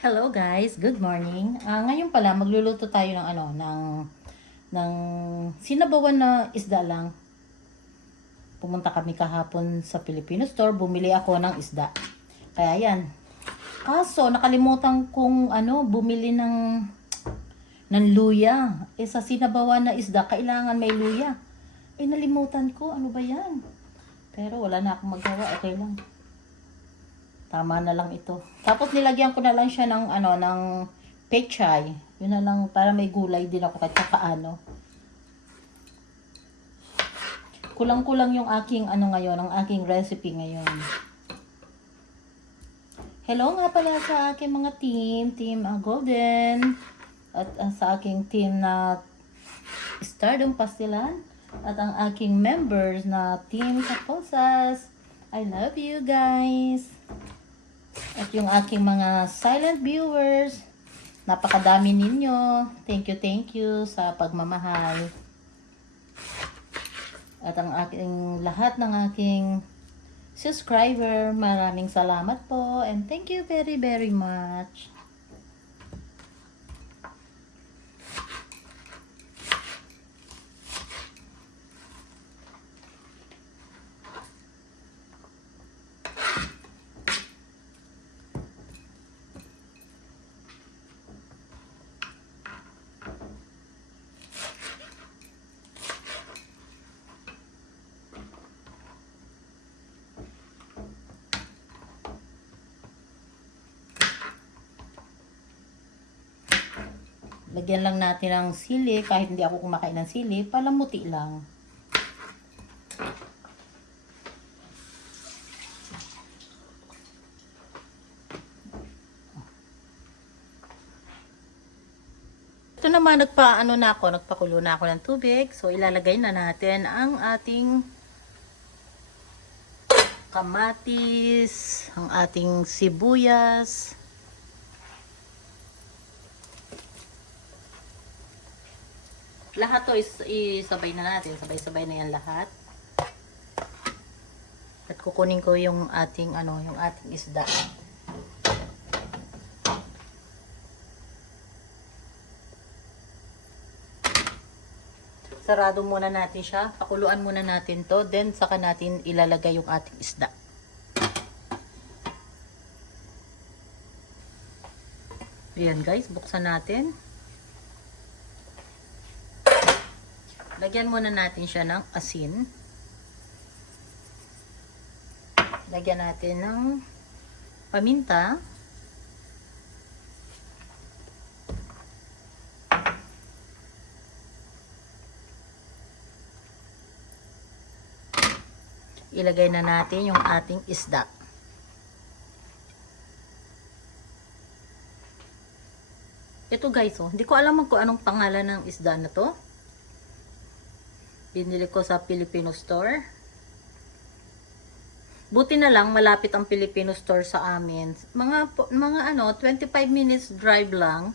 Hello guys, good morning. Ngayon pala magluluto tayo ng ng sinabawan na isda lang. Pumunta kami kahapon sa Filipino store, bumili ako ng isda. Kaya yan. Kaso nakalimutan kong bumili ng luya. Sa sinabawan na isda kailangan may luya. Nalimutan ko, ano ba yan? Pero wala na akong magawa, okay lang. Tama na lang ito. Tapos nilagyan ko na lang siya ng pechay. Yun na lang para may gulay din ako kahit paano. Kulang-kulang yung aking ang aking recipe ngayon. Hello nga pala sa aking mga team Golden at sa aking team na Stardom Pastilan at ang aking members na Team Kaposas. I love you guys. At yung aking mga silent viewers, napakadami ninyo. Thank you sa pagmamahal. At ang aking lahat ng aking subscriber, maraming salamat po and thank you very much. Lagyan lang natin ng sili, kahit hindi ako kumakain ng sili, palamuti lang. Ito naman, nagpakulo na ako ng tubig. So, ilalagay na natin ang ating kamatis, ang ating sibuyas, lahat to isabay na natin. Sabay-sabay na yan lahat. At kukunin ko yung ating isda. Sarado muna natin siya. Pakuluan muna natin to. Then saka natin ilalagay yung ating isda. Ayan guys, buksan natin. Lagyan muna natin siya ng asin. Lagyan natin ng paminta. Ilagay na natin yung ating isda. Ito guys, hindi ko alam kung anong pangalan ng isda na to. Binili ko sa Filipino store. Buti na lang malapit ang Filipino store sa amin. Mga 25 minutes drive lang.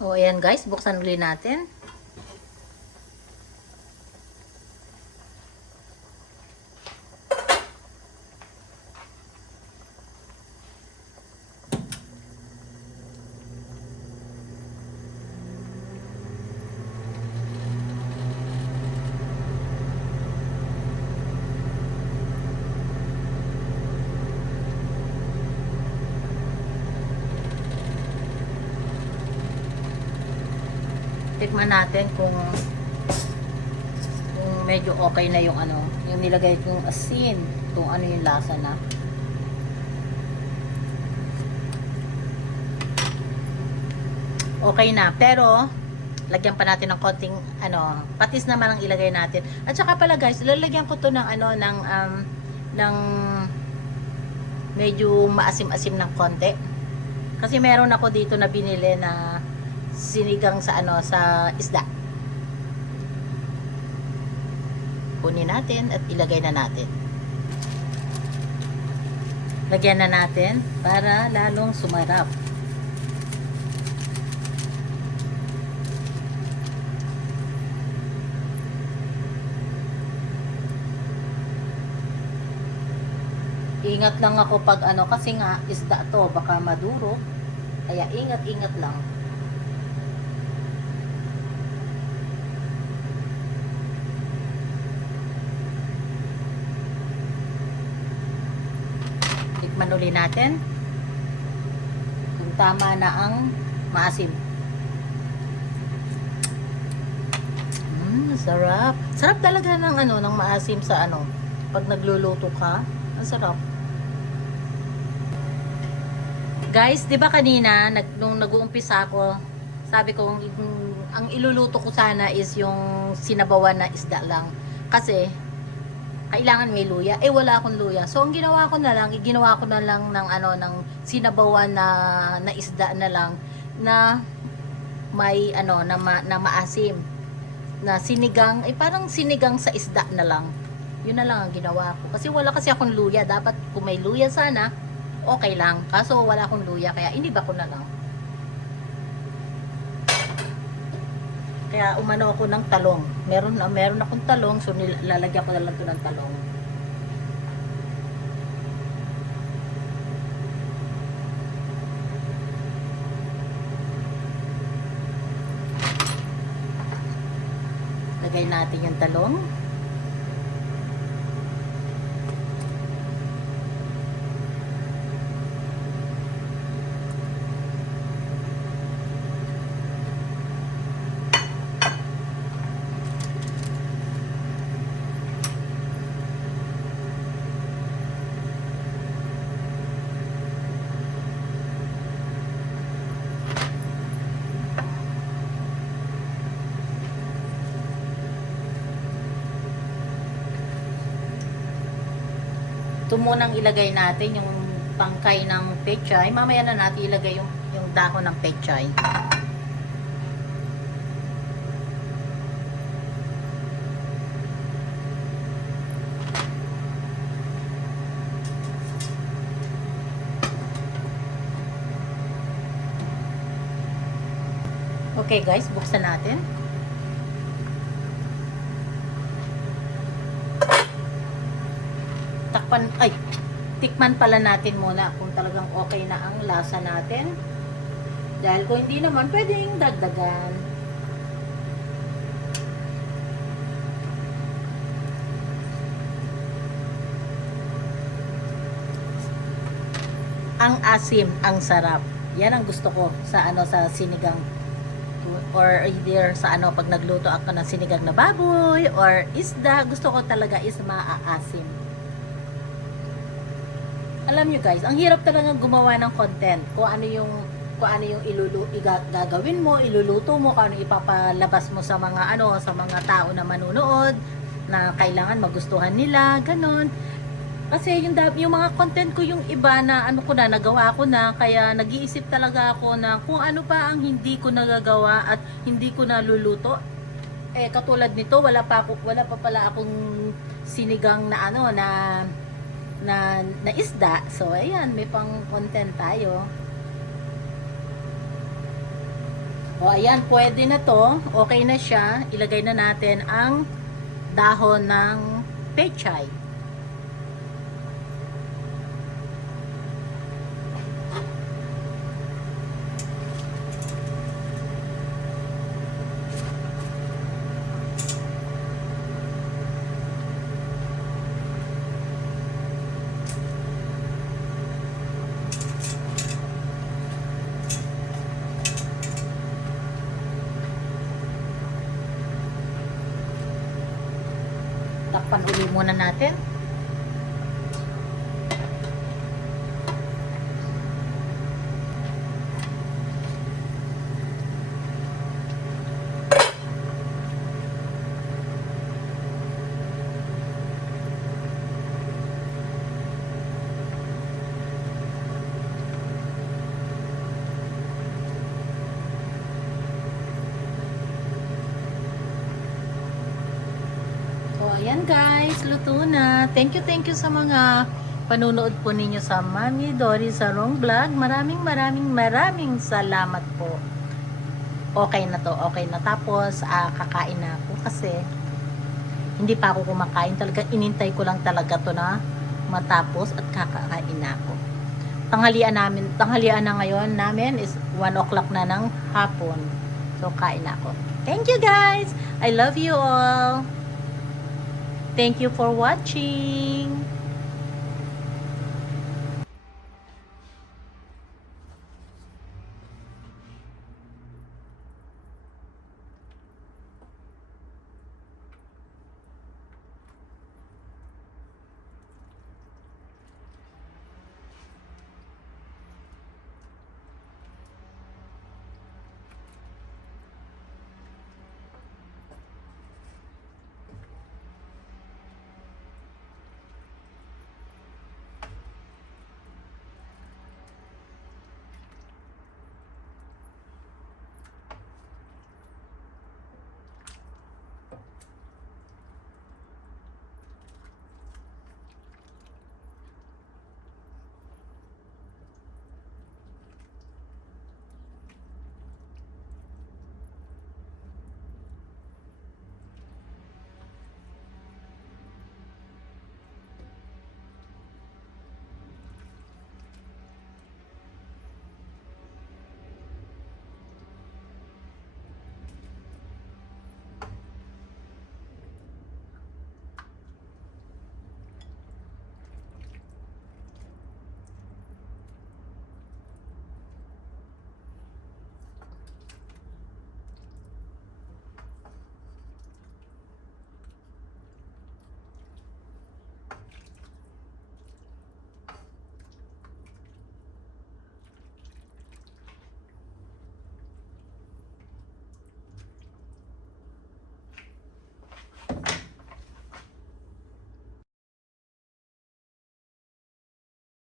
O, ayan guys, buksan ulit natin. Tikman natin kung medyo okay na yung yung nilagay kong asin. kung ano yung lasa na. Okay na, pero lagyan pa natin ng konting patis naman ang ilagay natin. At saka pala guys, lalagyan ko to ng ng medyo maasim-asim ng konti. Kasi meron ako dito na binili na sinigang sa sa isda. Kunin natin at ilagay na natin. Lagyan na natin para lalong sumarap. Ingat lang ako pag kasi nga isda to, baka maduro. Kaya ingat-ingat lang. Tikman uli natin kung tama na ang maasim. Sarap. Sarap talaga ng ng maasim sa pag nagluluto ka. Ang sarap. Guys, 'di ba kanina nung nag-uumpisa ako, sabi ko ang iluluto ko sana is yung sinabawan na isda lang. Kasi kailangan may luya. Eh wala akong luya. So ang ginawa ko na lang ng ng sinabawan na isda na lang na may na maasim. Na sinigang, parang sinigang sa isda na lang. Yun na lang ang ginawa ko. Kasi wala kasi akong luya. Dapat kung may luya sana, okay lang. Kaso wala akong luya, kaya iniba ko na lang. Kaya umano ako ng talong. Meron akong talong, so lalagyan ko na lang ito ng talong. Lagay natin yung talong. Ito munang ilagay natin yung tangkay ng pechay. Mamaya na natin ilagay yung dahon ng pechay. Okay guys, buksan natin. Tikman pala natin muna kung talagang okay na ang lasa natin. Dahil kung hindi naman, pwedeng dagdagan. Ang asim, ang sarap. Yan ang gusto ko sa sa sinigang. Or either sa pag nagluto ako ng sinigang na baboy or isda, gusto ko talaga is maaasim. Alam nyo guys, ang hirap talaga gumawa ng content. Kung ano yung gagawin mo, iluluto mo, kung ano ipapalabas mo sa mga sa mga tao na manunood, na kailangan magustuhan nila, ganon. Kasi yung mga content ko yung iba na nagawa ko na, kaya nag-iisip talaga ako na kung ano pa ang hindi ko nagagawa at hindi ko naluluto. Katulad nito, wala pa pala akong sinigang na na isda. So ayan, may pang content tayo. O ayan, pwede na to. Okay na siya. Ilagay na natin ang dahon ng pechay. Takpan uli muna natin. guys, luto na. Thank you sa mga panunood po ninyo sa Mami Dory Sarong Vlog. Maraming salamat po. Okay na to, okay na. Tapos, kakain na ako kasi hindi pa ako kumakain. Talaga, inintay ko lang talaga to na matapos at kakain na ako. Tanghalian na ngayon namin is 1 o'clock na ng hapon. So, kain na ako. Thank you guys! I love you all! Thank you for watching!